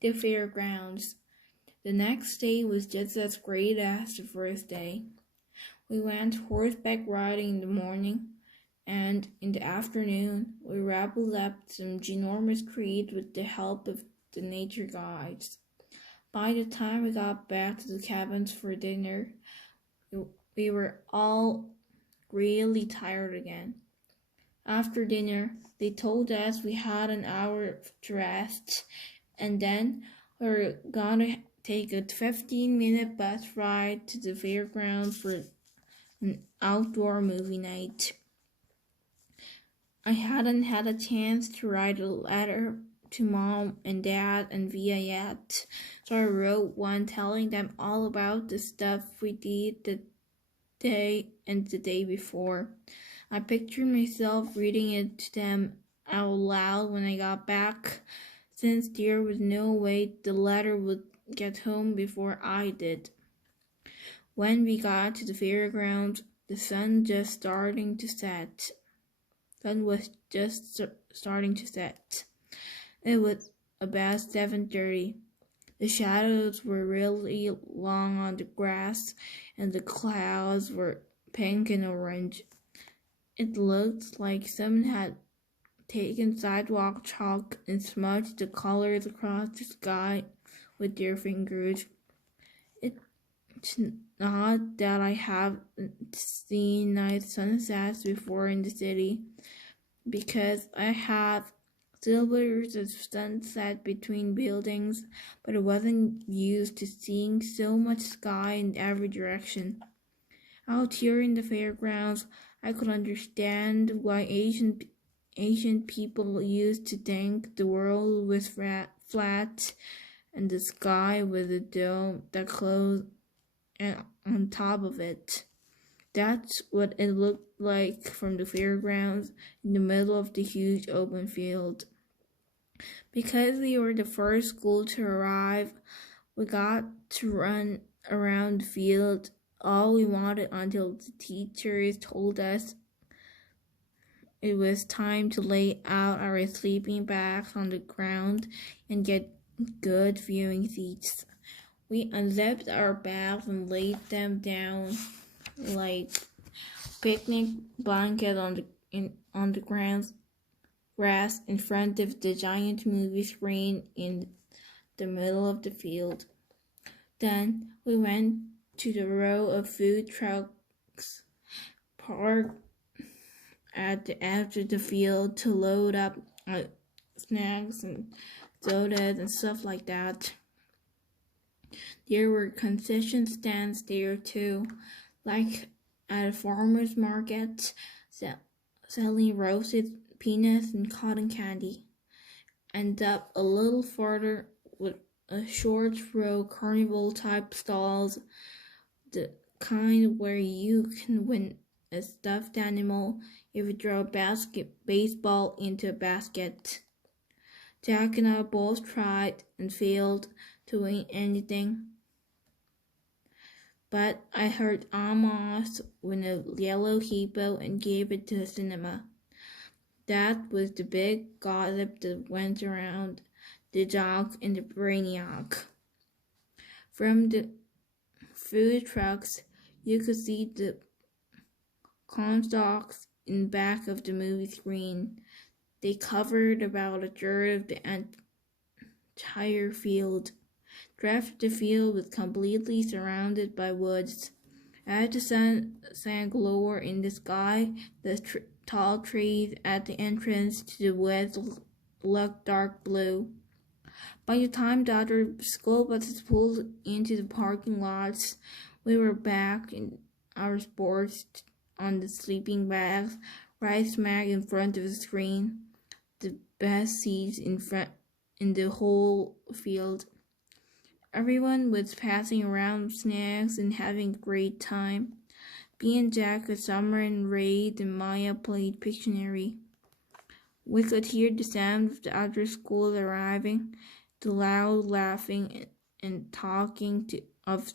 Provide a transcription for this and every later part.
the Fairgrounds. The next day was just as great as the first day. We went horseback riding in the morning, and in the afternoon we rappelled up some ginormous creek with the help of the nature guides. By the time we got back to the cabins for dinner, we were all really tired again. After dinner, they told us we had an hour to rest, and then we were gonna take a 15-minute bus ride to the fairgrounds for an outdoor movie night. I hadn't had a chance to write a letter to Mom and Dad and Via yet, so I wrote one telling them all about the stuff we did the day and the day before. I pictured myself reading it to them out loud when I got back, since there was no way the letter would get home before I did. When we got to the fairgrounds, the sun was just starting to set. It was about 7:30. The shadows were really long on the grass, and the clouds were pink and orange. It looked like someone had taken sidewalk chalk and smudged the colors across the sky with their fingers. It's not that I haven't seen nice sunsets before in the city, because I have silhouettes of sunset between buildings, but I wasn't used to seeing so much sky in every direction. Out here in the fairgrounds, I could understand why ancient people used to think the world was flat and the sky was a dome that closed on top of it. That's what it looked like from the fairgrounds in the middle of the huge open field. Because we were the first school to arrive, we got to run around the field all we wanted until the teachers told us it was time to lay out our sleeping bags on the ground and get good viewing seats. We unzipped our bags and laid them down like picnic blankets on the grass in front of the giant movie screen in the middle of the field. Then we went to the row of food trucks parked at the edge of the field to load up snacks and sodas and stuff like that. There were concession stands there too, like at a farmer's market, selling roasted peanuts and cotton candy. And up a little further with a short row carnival-type stalls, the kind where you can win a stuffed animal if you throw a baseball into a basket. Jack and I both tried and failed to win anything, but I heard Amos win a yellow hippo and gave it to the cinema. That was the big gossip that went around the jock and the brainiac. From the food trucks, you could see the corn stalks in the back of the movie screen. They covered about a third of the entire field. The rest of the field was completely surrounded by woods. As the sun sank lower in the sky, the tall trees at the entrance to the woods looked dark blue. By the time the other school buses pulled into the parking lots, we were back in our sports on the sleeping bags, right smack in front of the screen, the best seats in the whole field. Everyone was passing around snacks and having a great time. Me and Jack, Summer, and Ray and Maya played Pictionary. We could hear the sound of the other schools arriving, the loud laughing and talking of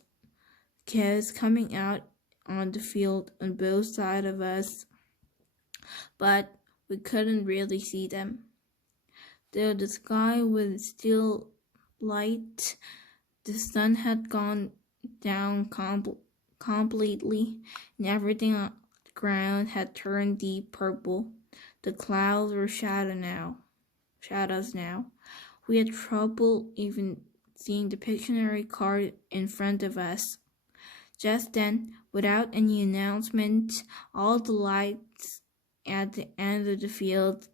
kids coming out on the field on both sides of us, but we couldn't really see them. Though the sky was still light. The sun had gone down completely, and everything on the ground had turned deep purple. The clouds were shadows now. We had trouble even seeing the Pictionary card in front of us. Just then, without any announcement, all the lights at the end of the field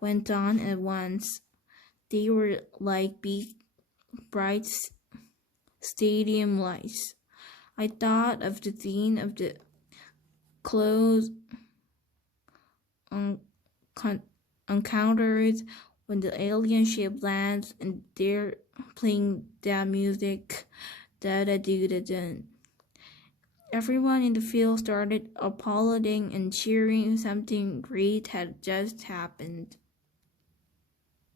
went on at once. They were like big, bright stadium lights. I thought of the scene of the close encounters when the alien ship lands and they're playing that music, da-da-do-da-dun. Everyone in the field started applauding and cheering. Something great had just happened.